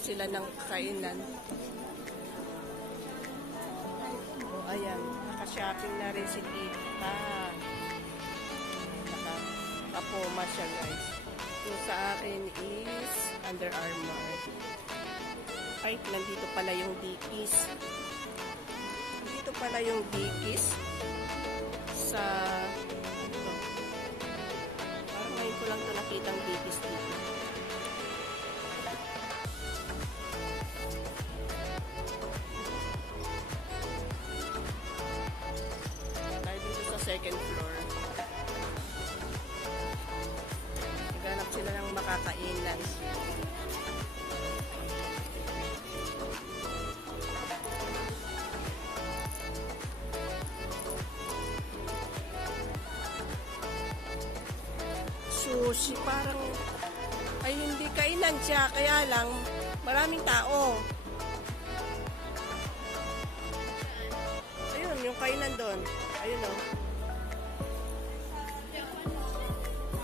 Naghahanap sila ng kainan. O, ayan. Naka-shopping na rin si Tita. Naka-apoma siya, guys. Yung sa akin is Under Armour. Ay, nandito pala yung Dickies. Dito pala yung Dickies. Sa... Ito. Parang ngayon ko lang ito nakitang Dickies dito. Second floor. Naghanap sila ng makakainan. Sushi, parang ay hindi kainan siya, kaya lang maraming tao. Ayun, yung kainan doon. Ayun o.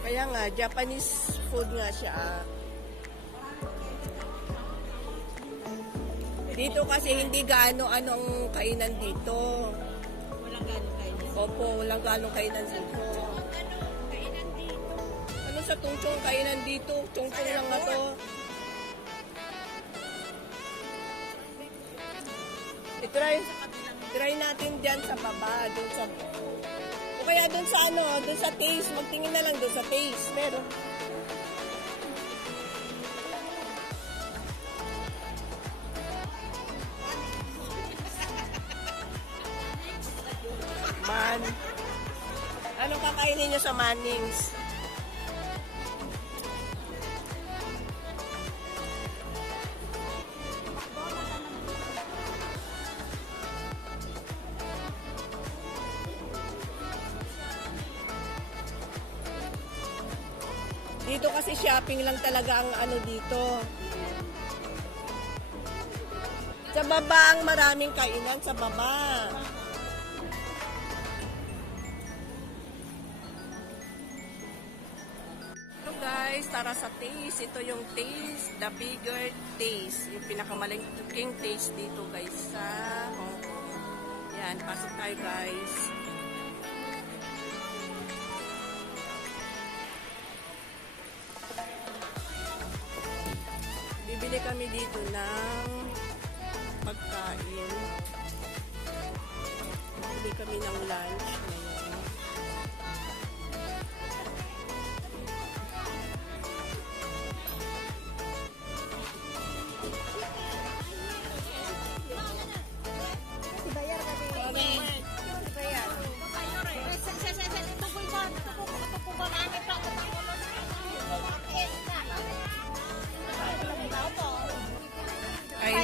Kaya nga, Japanese food nga siya. Dito kasi hindi gaano anong kainan dito. Walang gaano kainan. Opo, walang gaano kainan dito. Kainan dito. Ano sa tungchong kainan dito? Tungchong lang na to. I-try natin dyan sa baba, dun sa... O kaya dun sa ano, dun sa taste, magtingin na lang dun sa taste. Meron. Man. Anong kakainin nyo sa Mannings? Dito kasi shopping lang talaga ang ano dito. Sa baba ang maraming kainan, sa baba. So guys, tara sa taste. Ito yung taste, the bigger taste. Yung pinakamalaking taste dito guys sa Hong Kong. Yan, pasok tayo guys. Bibili kami dito ng pagkain. Bibili kami ng lunch ngayon. Bayar kasi. Bayar. Ay,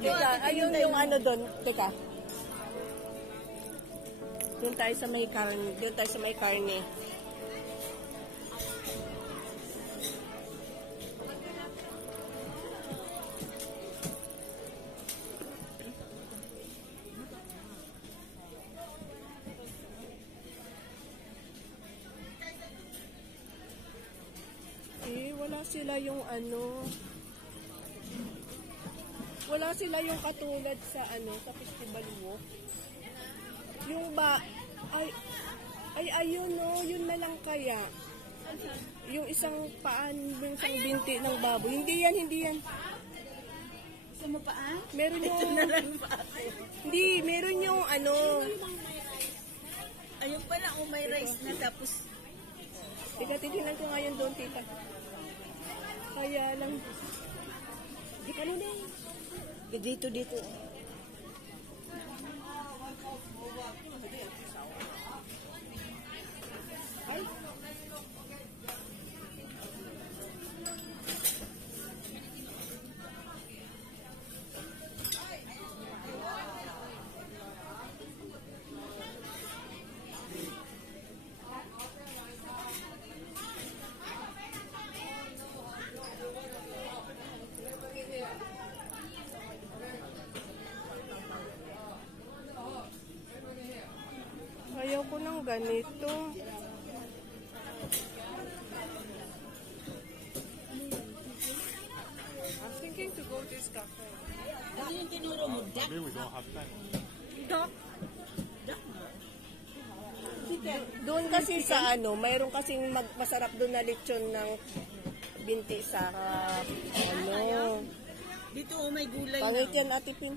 teka, ayun yung ano doon. Teka. Doon tayo sa may karne. Doon tayo sa may karne. Wala sila yung ano. Wala sila yung katulad sa ano, sa Festival Walk. Yung ba ay ayun no, yun na lang kaya. Yung isang paan, yung isang binti ng baboy. Hindi yan. Gusto mo paan? Meron yung hindi, meron yung ano. Ayun pala, may rice na tapos. Teka, titignan ko ngayon doon, tita. Kaya lang. Di ka nun eh. Dito. Ay. Ayaw ko ng ganito. Dok. Doon kasi sa ano, mayroon kasing masarap doon na lechon ng binti sa ano. Dito may gulay Pangit na. yan, Ate Pin.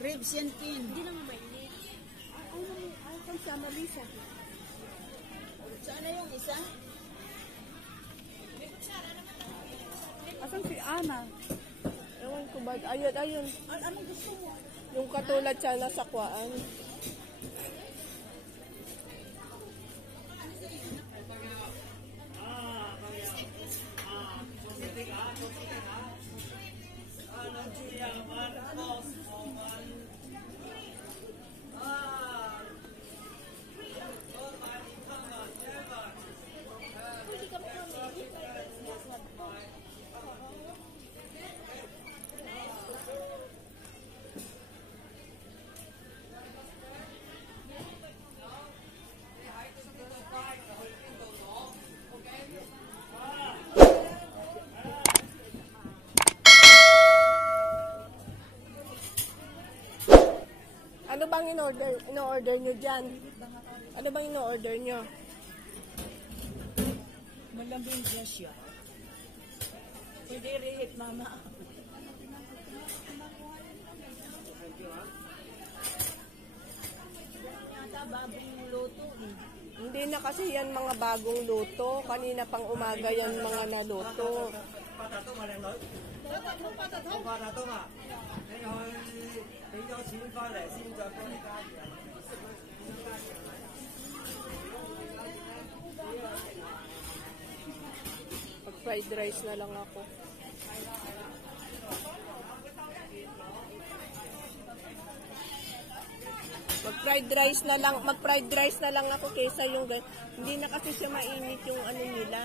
Ribs yan, Pin. Hindi naman mainit. Ay, kang sama, Lisa. Saan na yung isa? Asan si Ana? Ewan ko ba? Ayun, ayun. Ano gusto mo? Yung katulad siya na sakwaan. Ano bang in-order nyo dyan? Ano bang in-order nyo? Malambing grasya. Pwede rehit, mama. Yata babong luto eh. Hindi na kasi yan mga bagong luto. Kanina pang umaga yan mga naluto. Mag-fried rice na lang ako. Mag-fried rice na lang ako kaysa yung hindi na kasi siya mainit yung ano nila.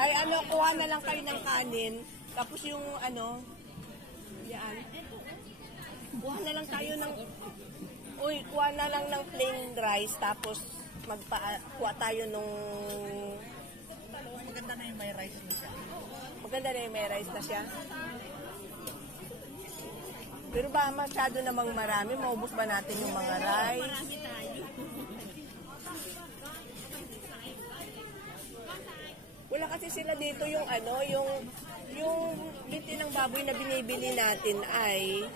Ay ano, kuha na lang kayo ng kanin, tapos yung ano, yan. Kuha na lang tayo ng kuha na lang ng plain rice, tapos kuha tayo nung Maganda na yung may rice na siya. maganda na yung may rice na siya. Pero ba masyado namang marami? Maubos ba natin yung mga rice? Wala kasi sila dito yung ano, yung binti ng baboy na binibili natin ay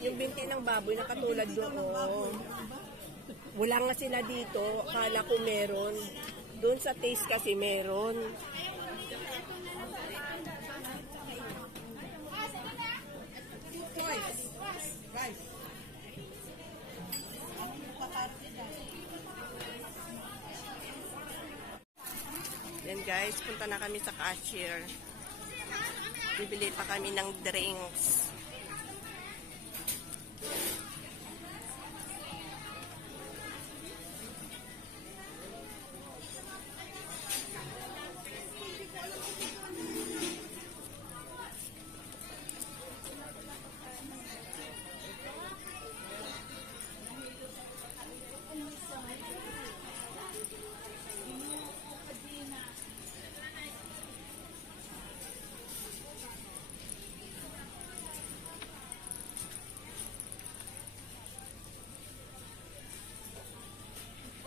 yung binti ng baboy na katulad doon. Wala nga sila dito. Akala ko meron. Doon sa Taste kasi meron. Yan guys, punta na kami sa cashier. Bibili pa kami ng drinks.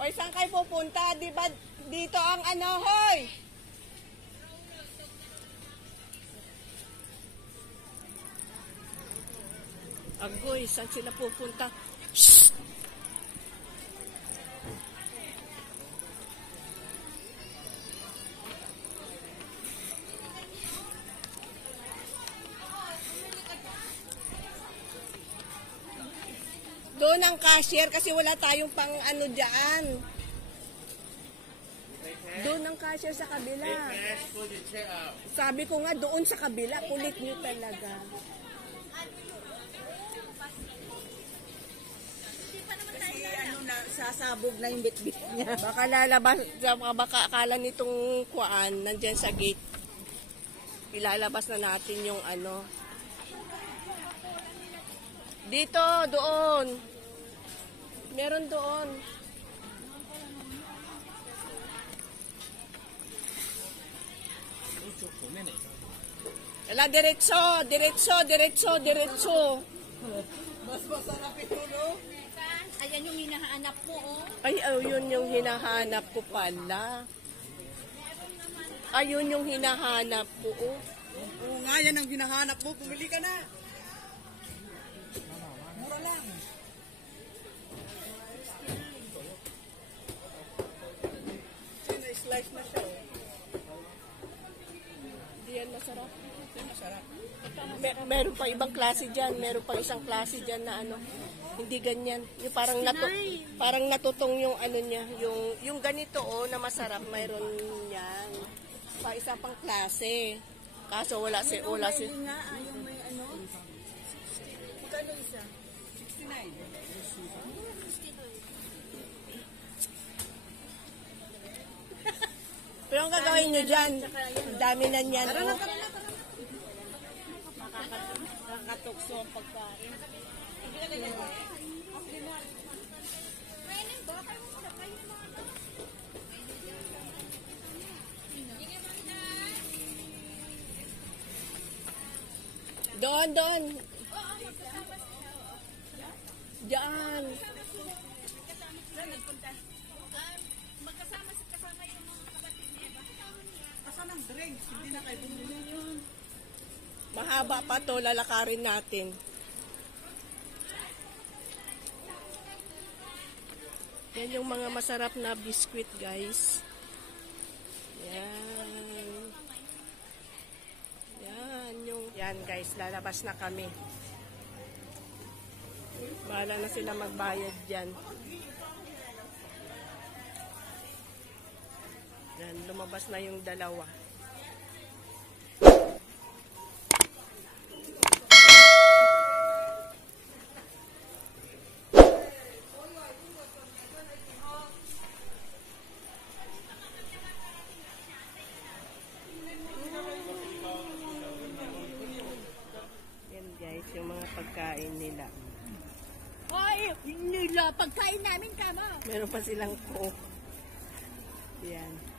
Oy, saan kayo pupunta? Di ba dito ang ano, hoy? Agoy, saan sila pupunta? Shhh! Doon ang cashier kasi wala tayong pang ano dyan. Doon ang cashier sa kabila. Sabi ko nga doon sa kabila, kulit nyo talaga. Kasi ano na, sasabog na yung bit-bit niya. Baka lalabas, baka akala nitong kuan, nandyan sa gate. Ilalabas na natin yung ano. Dito, doon. Meron doon. Ala, diretso, diretso, diretso, diretso. Mas masarap ito, no? Ayan yung hinahanap ko, oh. Ay, yun yung hinahanap ko pala. Ayun yung hinahanap ko, oh. Oo nga, yan ang hinahanap mo. Pumili ka na. Mura lang. Slice na siya. Hindi yan masarap. Ito masarap. Meron pa ibang klase dyan. Meron pa isang klase dyan na ano. Hindi ganyan. Yung parang natutong yung ano niya. Yung ganito oh, na masarap. Mayroon yan. Pa isa pang klase. Kaso wala si... Yung nga, yung may ano. Magkano isa? 69. Pero ang gagawin nyo dyan, ang dami na niyan. Oh. Nakakatukso ang pagkain. Doon. Diyan. Asan ang drinks? Hindi na kayo bumili. Mahaba pa to, lalakarin natin. Yan yung mga masarap na biscuit, guys. Yan. Yan, guys, lalabas na kami. Bahala na sila magbayad dyan. Yan, lumabas na yung dalawa. Yan, guys, yung mga pagkain nila. Hoy, nila, pagkain namin, kama. Meron pa silang coke. Yan.